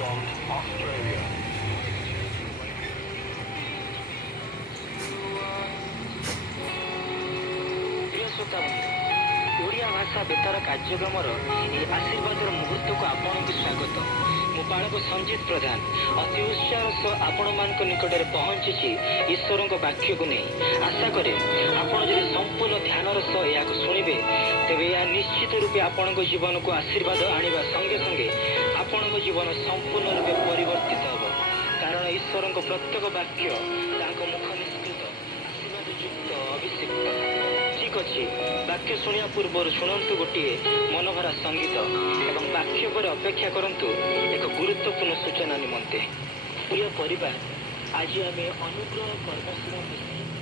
प्रिय श्रोता बंधु ओडिया भाषा बेतार कार्यक्रमर ये आशीर्वाद मुहूर्त को आपण को स्वागत मु बालक संजीत प्रधान अति उत्साह सह आपण मान निकट में पहुंची ईश्वर वाक्य को नहीं आशा करे आपण जब संपूर्ण ध्यान सह या शुणे तेज यह निश्चित रूपे आपण जीवन को आशीर्वाद आने संगे संगे आपण जीवन संपूर्ण रूपे परिवर्तित हम कारण ईश्वर प्रत्येक वाक्य मुख निष्कृत आशीर्वाद युक्त अभिषेक ठीक अच्छे वाक्य शुणा पूर्व शुणु गोटे मनभरा संगीत एवं वाक्य पर अपेक्षा करंतु एक गुरुत्वपूर्ण सूचना निमंते प्रिय परिवार आज आम अनुग्रह कर्मश्रम